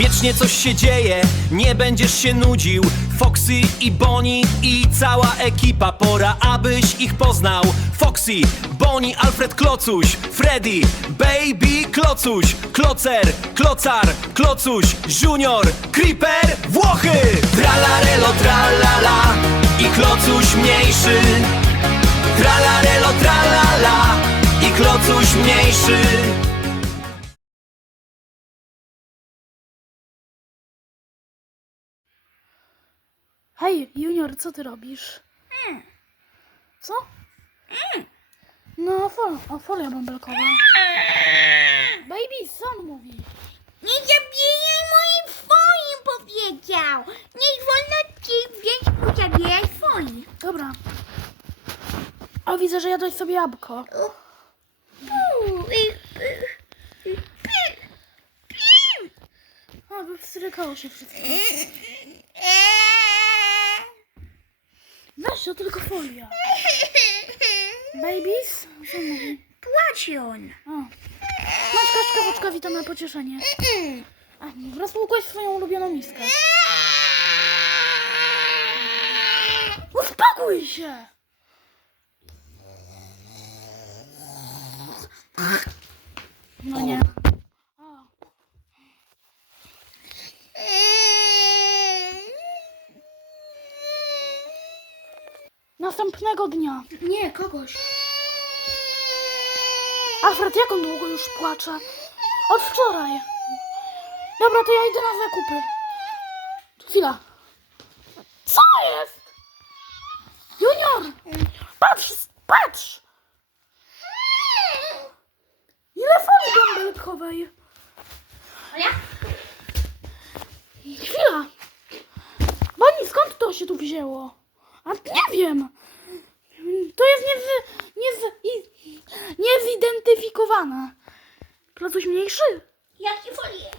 Wiecznie coś się dzieje, nie będziesz się nudził. Foxy i Bonnie i cała ekipa Pora, abyś ich poznał. Foxy, Bonnie, Alfred Klocuś Freddy, Baby Klocuś Klocer, Klocar, Klocuś Junior, Creeper, Włochy. Tralarelo, tralala i Klocuś mniejszy. Tralarelo, tralala i Klocuś mniejszy Hej, Junior, co ty robisz? Co? No, fol, o, folia bąbelkowa. Baby, co on mówi? Nie zabieraj mojej folii, powiedział. Nie wolno ci wziąć, bo zabieraj folii. Dobra. O, widzę, że jadłeś sobie jabłko. Y, y, y. A, wystrykało się wszystko. Weź, to tylko folia. Babies? Co on mówi? Płaci on. O. Masz kaszkę woczkowi na pocieszenie. A, rozpłukłeś swoją ulubioną miskę. Uspokój się! No nie. O. Następnego dnia. Nie, kogoś. Alfred, jak on długo już płacze? Od wczoraj. Dobra, to ja idę na zakupy. Chwila. Co jest? Junior! Patrz, patrz! Ile folii bąbelkowej? Chwila. Boni, skąd to się tu wzięło? A nie wiem. To jest niezy, niezy, i- niezidentyfikowane. Klocuś mniejszy? Jakie folie?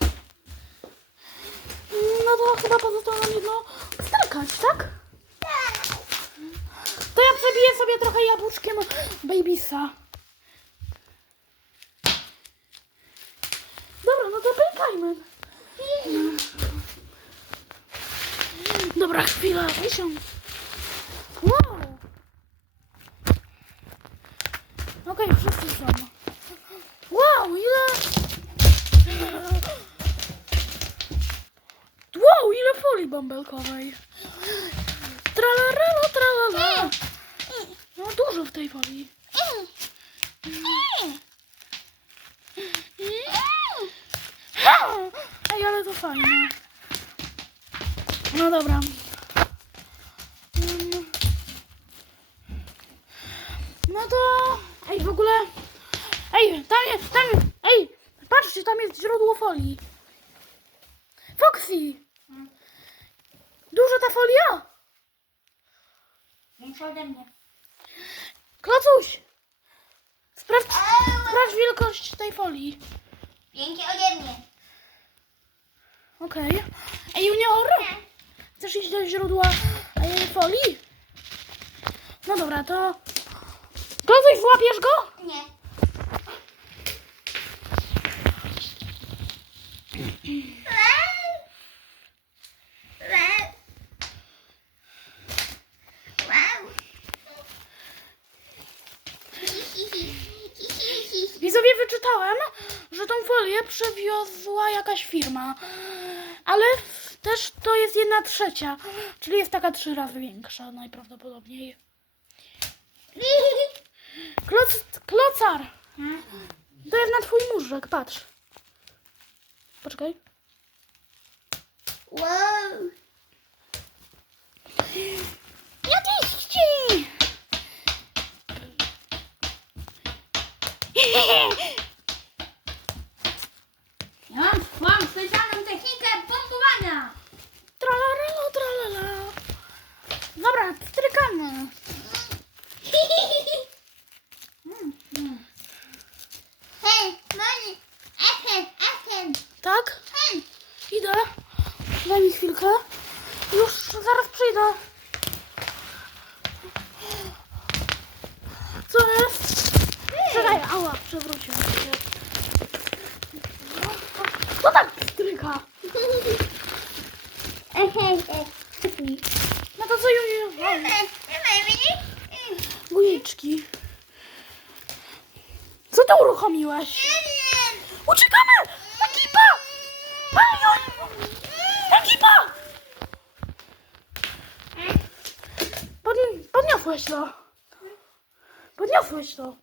No to chyba pozostało nam jedno strykać, tak? To ja przebiję sobie trochę jabłuszkiem Babysa. Dobra, no to pękajmy. Dobra, chwila, usiądź. Wow. Okej, wszyscy są. Wow, ile... Wow, ile folii bąbelkowej. Tralarelo, tralala. No dużo w tej folii. Ej, ale to fajne. No dobra. No to... Ej, w ogóle... Ej, tam jest, tam jest... Ej, patrzcie, tam jest źródło folii. Foxy! Duża ta folia? Większa ode mnie. Klocuś! Sprawdź, sprawdź wielkość tej folii. Większe ode mnie. Okej. Ej, Junior! Chcesz iść do źródła e, folii? No dobra, to... Klocuś, złapiesz go? Nie. Widzowie, wyczytałem, że tą folię przewiozła jakaś firma. Ale też to jest jedna trzecia, czyli jest taka trzy razy większa najprawdopodobniej. Kloc, klocar! To jest na twój móżdżek, patrz. Poczekaj. Wow. Jakiści! Ja mam, mam specjalną technikę pompowania. Tralalelo, tralala. Dobra, strykamy. Hej, Moni. Echen, echen. Tak? Idę. Daj mi chwilkę. Już zaraz przyjdę. Co jest? Czekaj, ała, przewróciłem się. Co tak stryka? No to co Junior? Guziczki. Co ty uruchomiłeś? Uciekamy! Ekipa! Panią! Ekipa! Pod, podniosłeś to. Podniosłeś to.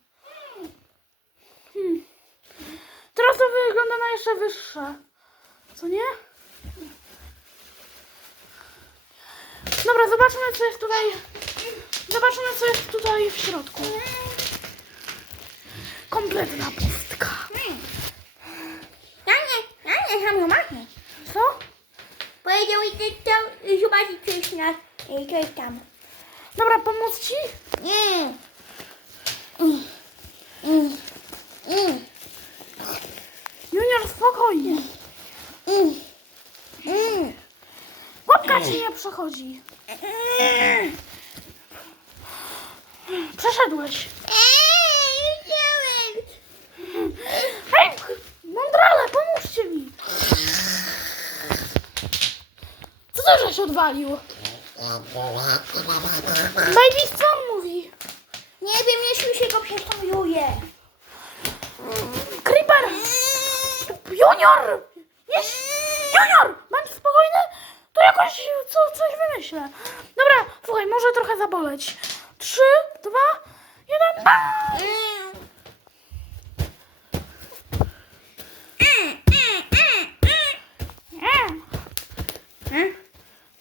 Hmm. Teraz to wygląda na jeszcze wyższe. Co nie? Dobra, zobaczmy co jest tutaj. Zobaczmy co jest tutaj w środku. Kompletna pustka. Co? Powiedział mi, że to zobaczyć coś na coś tam. Dobra, pomóc ci? Nie. Mm. Mm. Junior, spokojnie. Łapka ci nie przechodzi. Przeszedłeś. Hej, mądrale, pomóżcie mi. Co to żeś odwalił? Baby, co on mówi? Nie wiem, jeśli się go przestąpiuje. Creeper! Junior! Nie, junior! Bądź spokojny, to jakoś co, coś wymyślę. Dobra, słuchaj, może trochę zaboleć. Trzy, dwa, jeden, bam!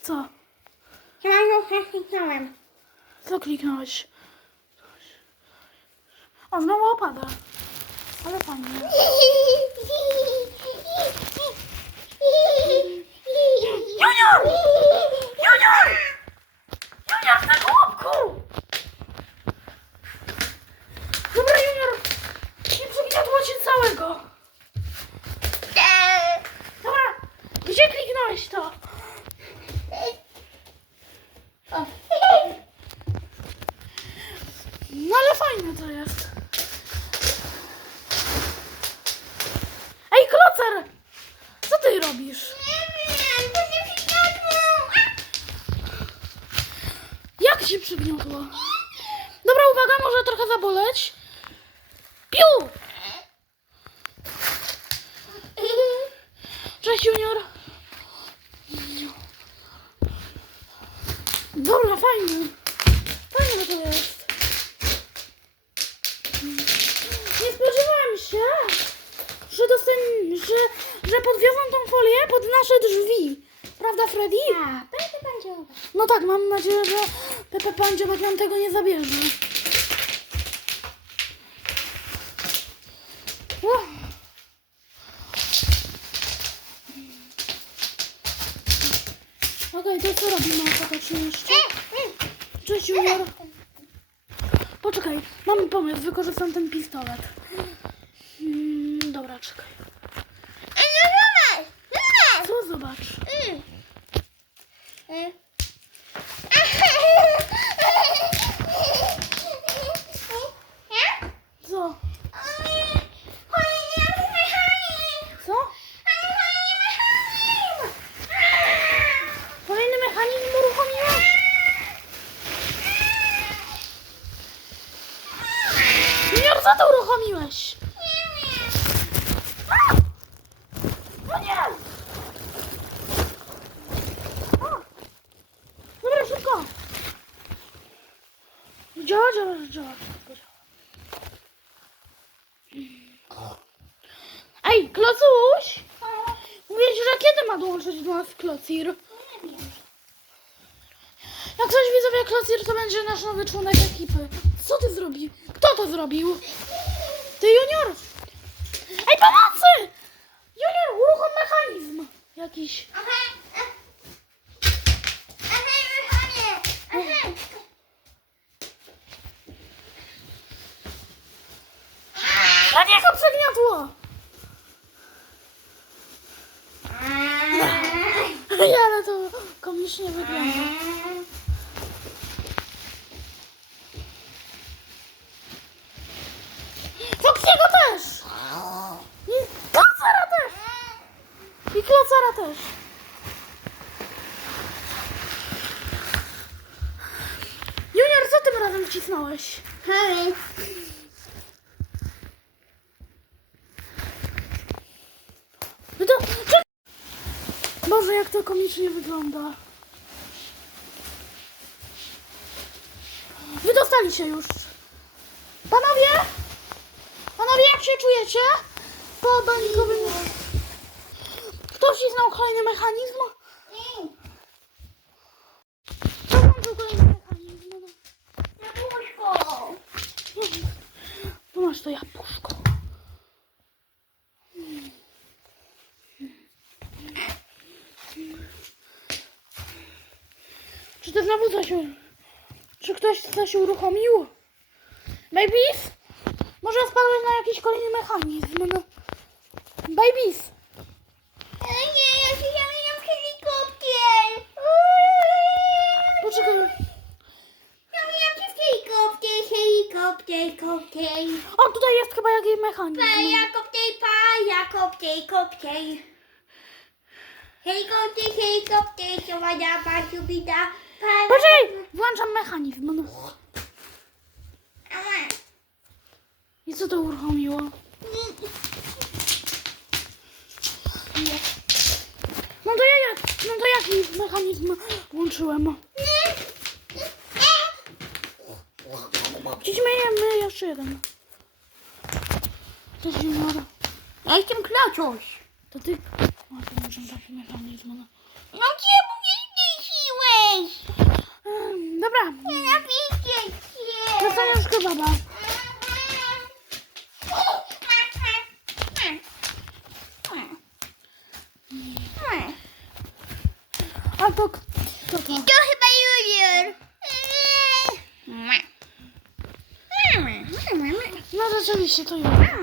Co? Ja go kliknąłem. Co kliknąłeś? O, znowu opada. Ale fajnie. Junior! Junior! Junior, na głupku! Dobra, Junior, nie przygniotło cię całego. Dobra, gdzie kliknąłeś to? No ale fajne to jest. Ej, klocer! Co ty robisz? Jak się przygniotło? Dobra, uwaga, może trochę zaboleć. Piu! Cześć, Junior. Dobra, fajnie. Fajnie to jest. Nie spodziewałem się, że dostan- że, że podwiozą tą folię pod nasze drzwi. Prawda, Freddy? A, będzie będzie. No tak, mam nadzieję, że Pepe Pan nam tego nie zabierze. Uff. Okej, to co robimy ostatecznie jeszcze? Cześć, Junior. Poczekaj, mam pomysł, wykorzystam ten pistolet. Mm, dobra, czekaj. No! Co zobacz? Mm. Mm. Co? Co? Kolejny mechanizm uruchomiłeś? Junior, co uruchomiłeś? A! No nie! A! Dobra, szybko! Działa, działa, działa. Ej, Klocuś! Mówiłeś, że kiedy ma dołączyć do nas Klocir? Jak coś widzowie Klocir, to będzie nasz nowy członek ekipy. Co ty zrobił? Kto to zrobił? Ty, Junior! Ej, pomocy! Junior, uruchom mechanizm jakiś. Na niego przegniotło! Ej, ale to komicznie wygląda. Foxiego też! I Kacera też! I klocera też. Junior, co tym razem wcisnąłeś? Hej. No to... Czek- Boże, jak to komicznie wygląda. Wydostali się już. Panowie? Panowie, jak się czujecie? Po banikowym... Kto wcisnął kolejny mechanizm? Kto włączył kolejny mechanizm? No, Jabłuszko. Tu masz to jabłuszko. Czy Czy ktoś coś uruchomił? Babies? Może spadłeś na jakiś kolejny mechanizm? No. Babies! Nie, ja się zamieniam w helikopter. Poczekaj. Zamieniam się w helikopter, helikopter, helikopter. O, tutaj jest chyba jakiś mechanizm. Pajakopter, pajakopter, kopter. Helikopter, helikopter, co wada, bardzo bida. Poczekaj! Włączam mechanizm. No. I co to uruchomiło? No to ja, no to jaki mechanizm włączyłem? Ciśniemy jeszcze jeden. To jest junior. Ja jestem klocuś. To ty. O, to może taki mechanizm. No. No gdzie mnie zniesiłeś? Ym, Dobra. Nienawidzę cię. Dostaniesz kebaba. A to kto to? To chyba Junior. No rzeczywiście to junior.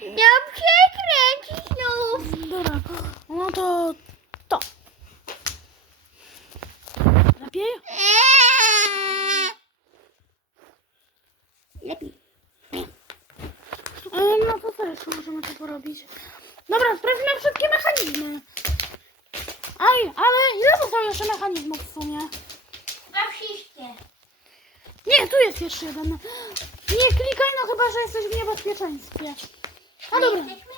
Dobrze kręci znów. Dobra. No to to. Lepiej? Lepiej. Ym, No to też możemy to porobić. Dobra, sprawdźmy wszystkie mechanizmy. Aj, ale ile zostało jeszcze mechanizmów w sumie? Na wszystkie. Nie, tu jest jeszcze jeden. Nie klikaj, no chyba, że jesteś w niebezpieczeństwie. A dobra. Jesteśmy?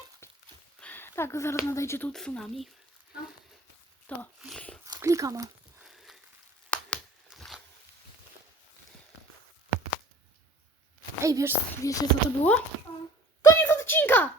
Tak, zaraz nadejdzie tu tsunami. No. To. Klikamy. Ej, wiesz, wiecie co to było? Koniec odcinka!